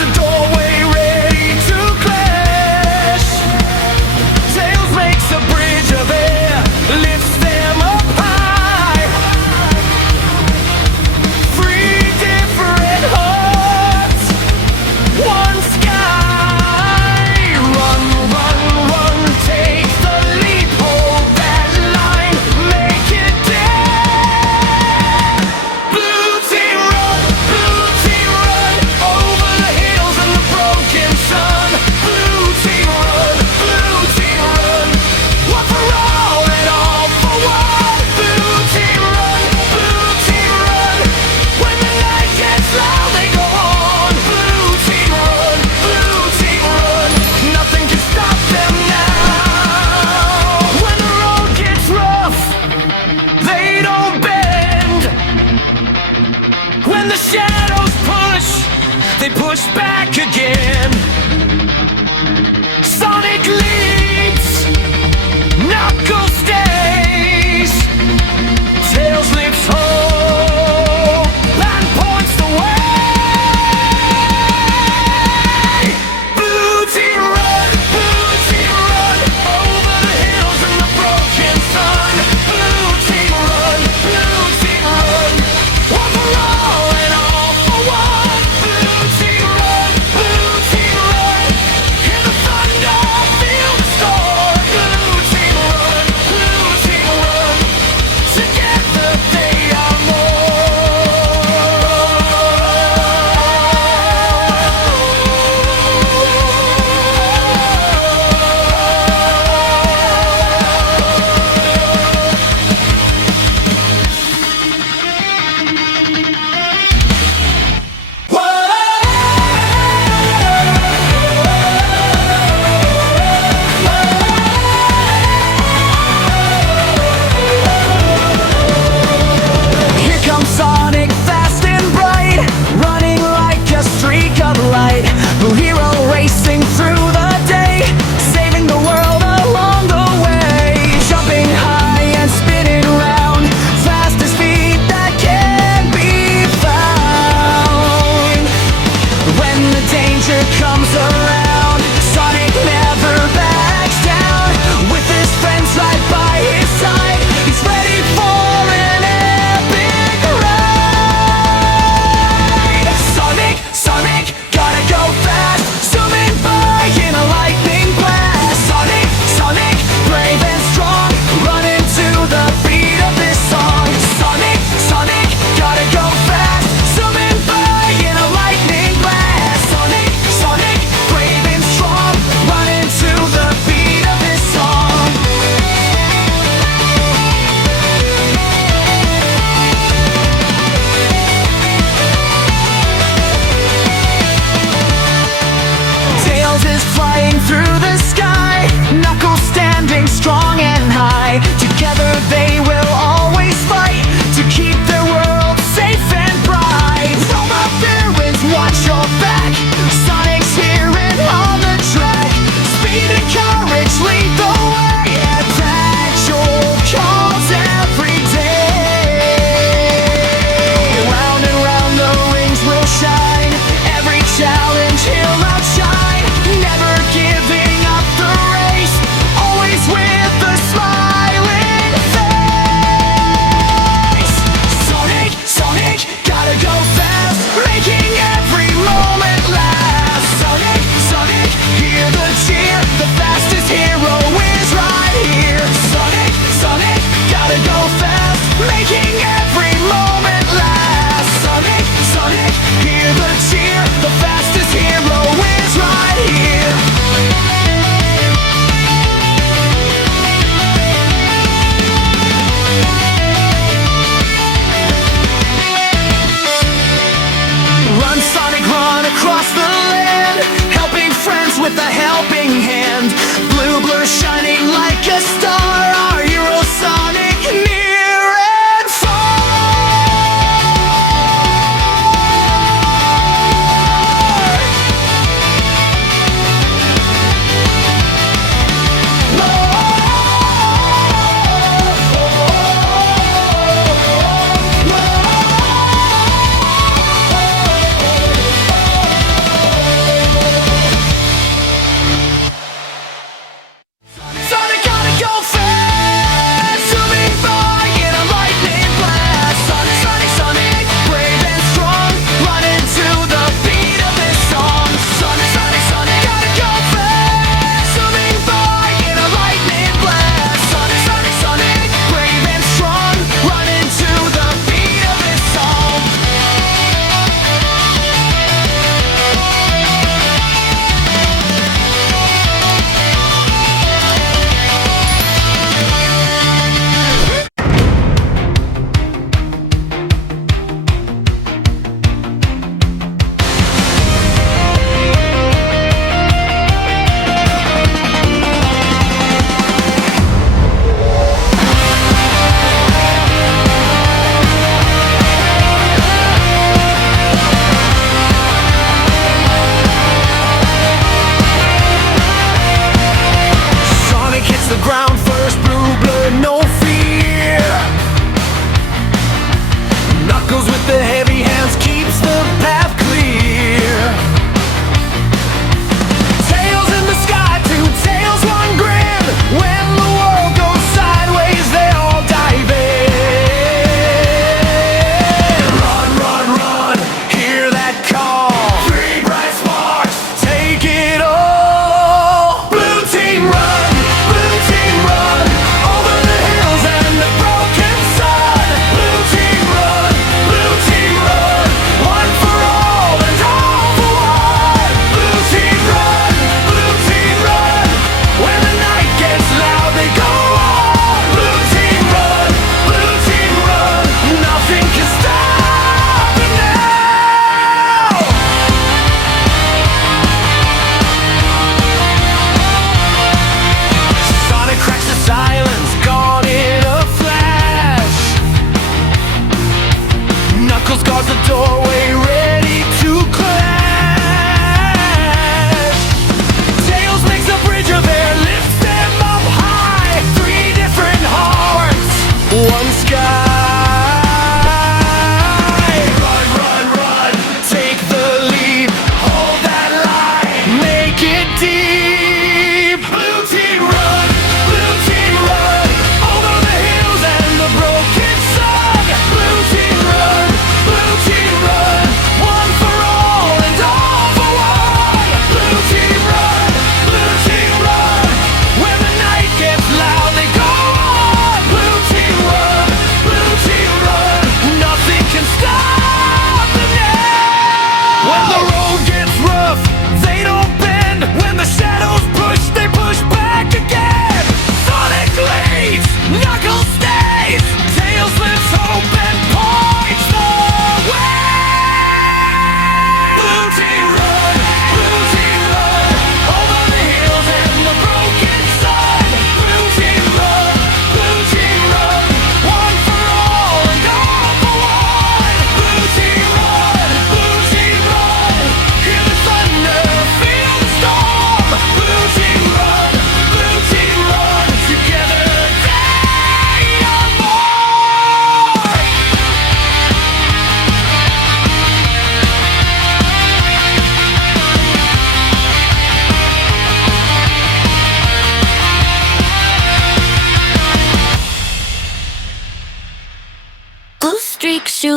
a doorway ready to clash. Tails makes a bridge of air, lifts them up high. Three different hearts, one sky. Run, run, run, take the leap, hold that line, make it dare. Blue team run, over the hills and the broken sun. Blue team run, one for all and all for one. Blue team run, when the night gets loud they go on. Blue team run, nothing can stop them now. When the road gets rough, they don't bend. When the shadows push, they push back again. Sonic leaps, Knuckles stays. Tails lifts hope and points the way. Blue team run, over the hills and the broken sun. Blue team run, one for all and all for one. Blue team run,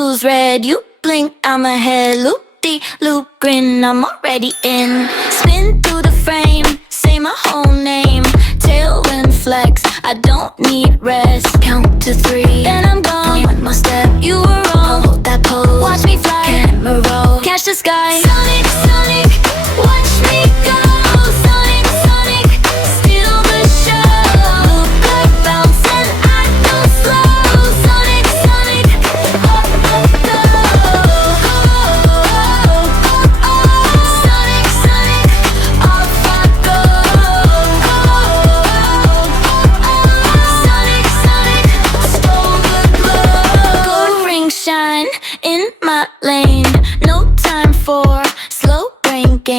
blues red, you blink, I'm a head loop, de loop grin, I'm already in. Spin through the frame, say my whole name, tailwind flex, I don't need rest. Count to 3,